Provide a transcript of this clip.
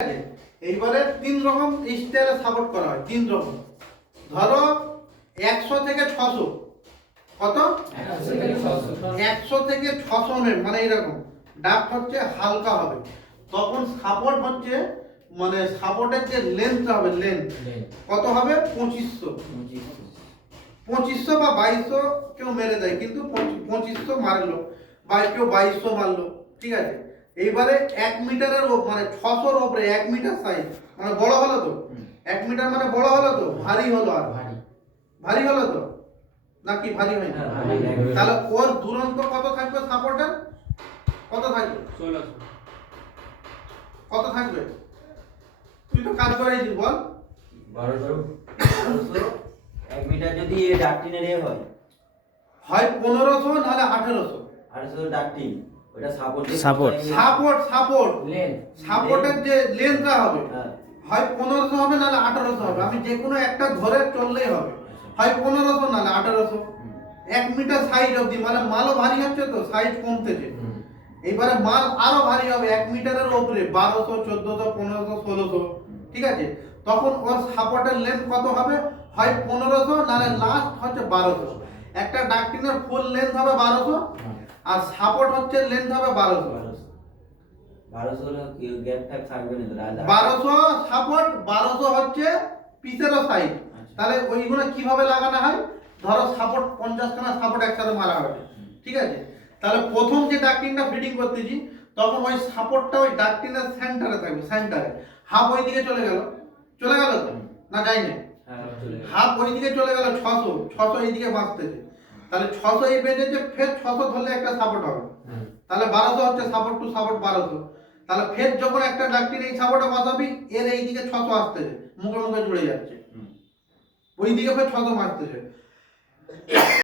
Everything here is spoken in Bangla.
এইবারে তিন রকম স্টাইলে সাপোর্ট করা হয়, তিন রকম। ধরো 100 থেকে 600, কত 100 থেকে 600 মানে এরকম ডাক হচ্ছে হালকা হবে, তখন সাপোর্ট হচ্ছে মানে সাপোর্টের যে লেন্থ হবে, লেন্থ কত হবে 2500 বা 2200 কেউ মেরে দেয়, কিন্তু 2500 মারলো বা কেউ 2200 মারলো, ঠিক আছে। এইবারে 1 মিটারের মানে 600-র উপরে 1 মিটার সাইজ মানে বড় হলো তো, 1 মিটার মানে বড় হলো তো, ভারী হলো, আর ভারী হলো তো নাকি ভারী হয়নি? তাহলে ওর দূরত্ব কত থাকবে সাপোর্টের, কত থাকবে? 1600। কত থাকবে? তুই তো কাজ করাইছিস, বল। 1200। 1 মিটার যদি ডাকটিনের হয় 1500 নাহলে 1800। 1800 ডাকটিন, ওটা সাপোর্ট সাপোর্টের যে লেন্থটা হবে হয় 1500 হবে নাহলে 1800 হবে। আমি যে কোনো একটা ধরে চললেই হবে, হয় 1500 নাহলে 1800। 1 মিটার সাইজ অবধি, মানে মালও ভারী হচ্ছে তো, সাইজ কমতেছে। এইবারে মাল আরো ভারী হবে 1 মিটারের উপরে 1200, 1400, 1500, 1600, ঠিক আছে। তখন ওর সাপোর্টের লেন্থ কত হবে? হয় 1500 নাহলে লাস্ট হচ্ছে 1200। একটা ডাকটিনের ফুল লেন্থ হবে 1200 আর সাপোর্ট হচ্ছে লেন্থ হবে 1200। 1200 সাপোর্ট, 1200 হচ্ছে পিসেরও সাইজ। তাহলে ওইগুলো কিভাবে লাগানো হয়? ধরো সাপোর্ট 50 খানা সাপোর্ট একসাথে মারা হবে, ঠিক আছে। তাহলে প্রথম যে ডাকটিনটা ফিটিং করতেছি, তখন ওই সাপোর্টটা ওই ডাকটিনের সেন্টারে থাকবে, সেন্টারে। হাফ ওই দিকে চলে গেল তো না, যায় না, হাফ ওই দিকে চলে গেল, 600 এই দিকে বাঁচতেছে। তাহলে 600 এই বেঁধেছে, ফের 600 ধরলে একটা সাপোর্ট হবে, তাহলে 1200 হচ্ছে সাপোর্ট টু সাপোর্ট 1200। তাহলে ফের যখন একটা ডাকটিন এই সাপোর্টে বসাবি, এর এই দিকে 600 আসতেছে, মুখে মুখে জুড়ে যাচ্ছে, ওই দিকে ফের 600 মারতেছে।